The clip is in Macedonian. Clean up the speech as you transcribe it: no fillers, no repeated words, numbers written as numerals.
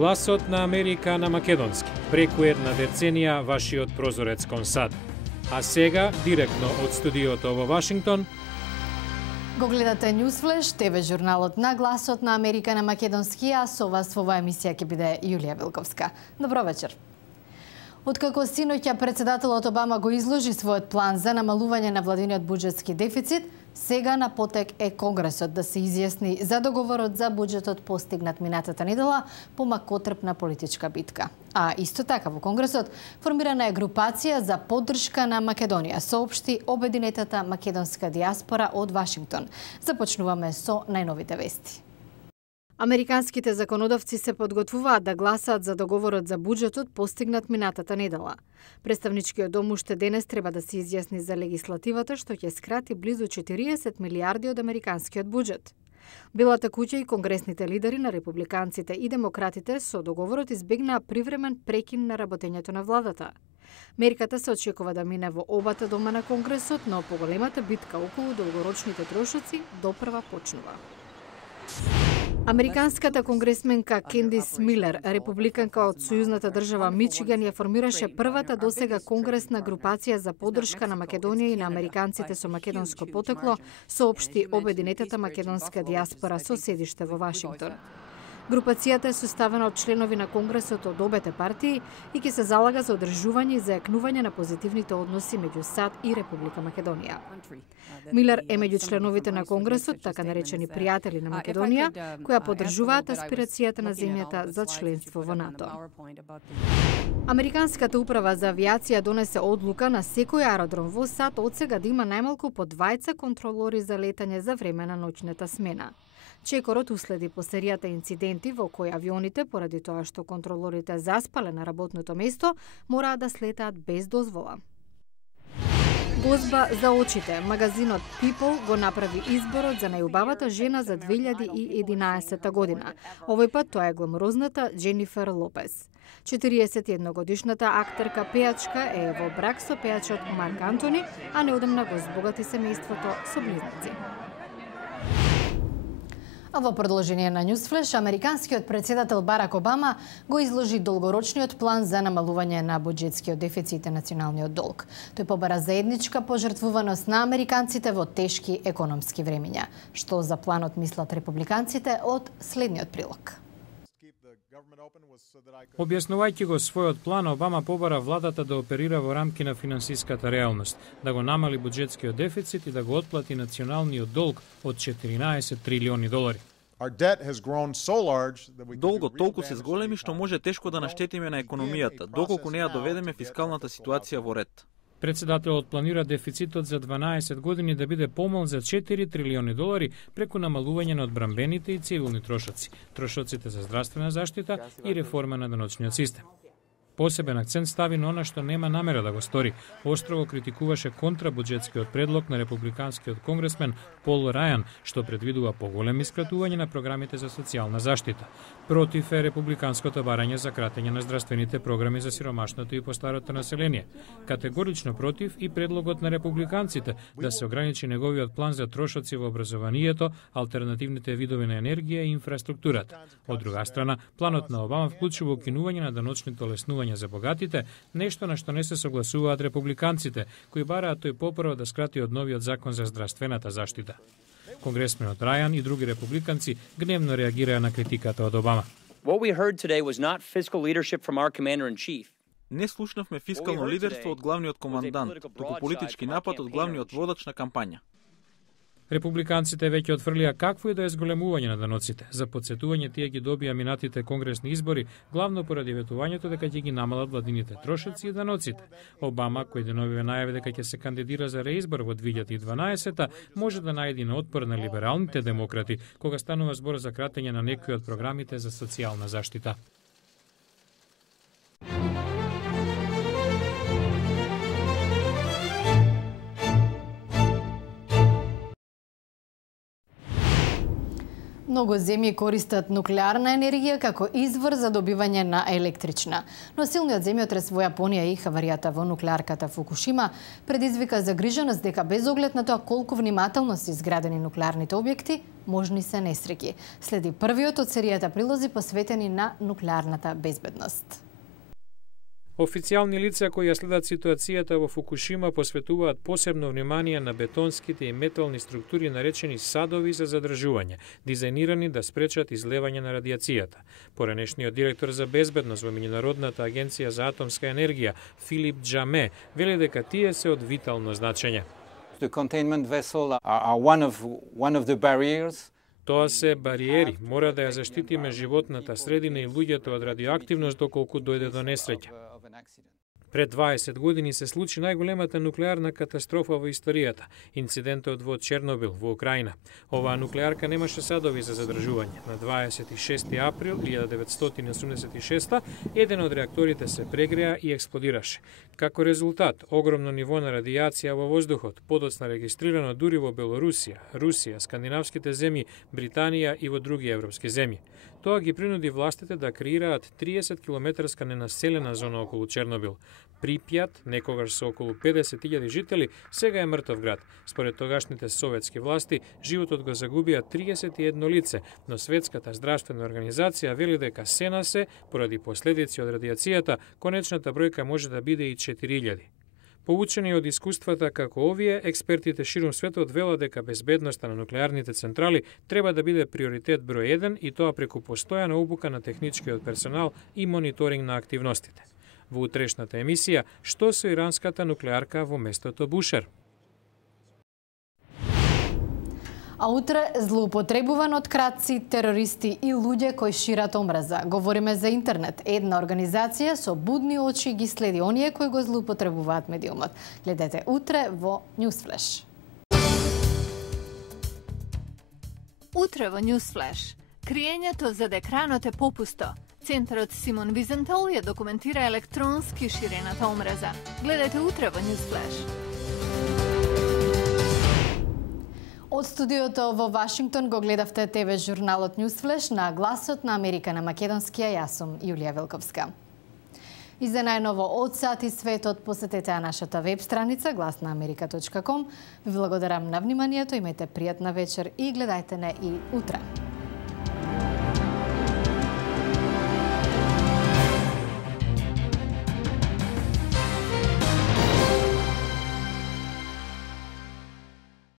Гласот на Америка на македонски. Преку една деценија вашиот прозорец кон САД. А сега, директно од студиото во Вашингтон, го гледате Newsflash, ТВ журналот на Гласот на Америка на македонски, а со вас во оваа емисија ќе биде Јулија Вилковска. Добро вечер. Откако синоќа председателот Обама го изложи својот план за намалување на владиниот буџетски дефицит, сега на потек е Конгресот да се изјасни за договорот за буџетот постигнат минатата недела по макотрпна политичка битка. А исто така во Конгресот формирана е групација за поддршка на Македонија, соопшти обединетата македонска диаспора од Вашингтон. Започнуваме со најновите вести. Американските законодавци се подготвуваат да гласаат за договорот за буџетот постигнат минатата недела. Представничкиот дом уште денес треба да се изјасни за легислативата што ќе скрати близу 40 милиарди од американскиот буџет. Белата куќа и конгресните лидери на републиканците и демократите со договорот избегнаа привремен прекин на работењето на владата. Мерката се очекува да мине во обата дома на Конгресот, но поголемата битка околу долгорочните трошоци допрва почнува. Американската конгресменка Кендис Милер, републиканка од сојузната држава Мичиган, ја формираше првата досега конгресна групација за поддршка на Македонија и на американците со македонско потекло, соопшти обединетата македонска диаспора со седиште во Вашингтон. Групацијата е составена од членови на Конгресот од обете партии и ќе се залага за одржување и зајакнување на позитивните односи меѓу САД и Република Македонија. Милер е меѓу членовите на Конгресот, така наречени пријатели на Македонија, која поддржуваат аспирацијата на земјата за членство во НАТО. Американската управа за авиација донесе одлука на секој аеродром во САД одсега да има најмалку по 20 контролори за летање за време на ноќната смена. Чекорот уследи по серијата инциденти во кои авионите, поради тоа што контролорите заспале на работното место, мораат да слетаат без дозвола. Гозба за очите. Магазинот People го направи изборот за најубавата жена за 2011 година. Овој пат тоа е гламурозната Дженифер Лопес. 41-годишната актерка пејачка е во брак со пејачот Марк Антони, а неодамна го збогати семејството со близнаци. А во продолжение на Newsflash, американскиот председател Барак Обама го изложи долгорочниот план за намалување на буџетскиот дефицит и националниот долг. Тој побара заедничка пожртвуваност на американците во тешки економски времиња. Што за планот мислат републиканците од следниот прилог. Објаснувајќи го својот план, Обама побара владата да оперира во рамки на финансиската реалност, да го намали буџетскиот дефицит и да го отплати националниот долг од 14 трилиони долари. Долгот толку се зголеми што може тешко да наштетиме на економијата, доколку не ја доведеме фискалната ситуација во ред. Председателот планира дефицитот за 12 години да биде помал за 4 трилиони долари преку намалување на одбранбените и цивилни трошоци, трошоците за здравствена заштита и реформа на даночниот систем. Посебен акцент стави на она што нема намера да го стори. Остро го критикуваше контрабуџетскиот предлог на републиканскиот конгресмен Пол Рајан, што предвидува поголеми скратување на програмите за социјална заштита. Против е републиканското барање за кратење на здравствените програми за сиромашното и постарото население. Категорично против и предлогот на републиканците да се ограничи неговиот план за трошоци во образованието, алтернативните видови на енергија и инфраструктурата. Од друга страна, планот на Обама вклучува укинување на даночното олеснување за богатите, нешто на што не се согласуваат републиканците, кои бараат тој попрво да скрати од новиот закон за здравствената заштита. Конгресменот Рајан и други републиканци гневно реагираа на критиката од Обама. Не слушнавме фискално лидерство од главниот командант, туку политички напад од главниот водач на кампања. Републиканците веќе отфрлија какво и да е зголемување на даноците. За подсетување тие ги добија минатите конгресни избори, главно поради ветувањето дека ќе ги намалат владините трошоци и даноците. Обама, кој деновиве најави дека ќе се кандидира за реизбор во 2012, може да најди на отпор на либералните демократи, кога станува збор за кратење на некои од програмите за социјална заштита. Многу земји користат нуклеарна енергија како извор за добивање на електрична. Но силниот земјотрес во Јапонија и хаваријата во нуклеарката Фукушима предизвика загриженост дека без оглед на тоа колку внимателно се изградени нуклеарните објекти, можни се несреќи. Следи првиот од серијата прилози посветени на нуклеарната безбедност. Официјални лица кои ја следат ситуацијата во Фукушима посветуваат посебно внимание на бетонските и метални структури наречени садови за задржување, дизајнирани да спречат излевање на радијацијата. Поранешниот директор за безбедност во Меѓународната агенција за атомска енергија Филип Джаме вели дека тие се од витално значење. The containment vessel are one of the barriers. Тоа се бариери, мора да ја заштитиме животната средина и луѓето од радиоактивност доколку дојде до несреќа. Пред 20 години се случи најголемата нуклеарна катастрофа во историјата, инцидентот во Чернобил во Украина. Оваа нуклеарка немаше садови за задржување. На 26 април 1986 еден од реакторите се прегреа и експлодираше. Како резултат, огромно ниво на радијација во воздухот, подоцна регистрирано дури во Белорусија, Русија, скандинавските земји, Британија и во други европски земји. Тоа ги принуди властите да креираат 30 километарска ненаселена зона околу Чернобил. Припјат, некогаш со околу 50.000 жители, сега е мртов град. Според тогашните советски власти, животот го загубија 31 лице, но Светската здравствена организација вели дека се, поради последици од радијацијата, конечната бројка може да биде и 4.000. Поучени од искуствата како овие, експертите ширум светот велат дека безбедноста на нуклеарните централи треба да биде приоритет број 1 и тоа преку постојана обука на техничкиот персонал и мониторинг на активностите. Во утрешната емисија, што со иранската нуклеарка во местото Бушер? А утре злоупотребуван од кратци, терористи и луѓе кои шират омраза. Говориме за интернет. Една организација со будни очи ги следи оние кои го злоупотребуваат медиумот. Гледате утре во Newsflash. Утре во Newsflash. Криењето зад екранот е попусто. Центарот Симон Визентол ја документира електронски ширената омраза. Гледате утре во Newsflash. Од студиото во Вашингтон го гледавте ТВ журналот Newsflash на гласот на Америка на македонски, а јас сум Јулија Велковска. И за најново од сат и светот посетете нашата веб страница glasnaamerika.com. Ви благодарам на вниманието, имајте пријатна вечер и гледајте не и утре.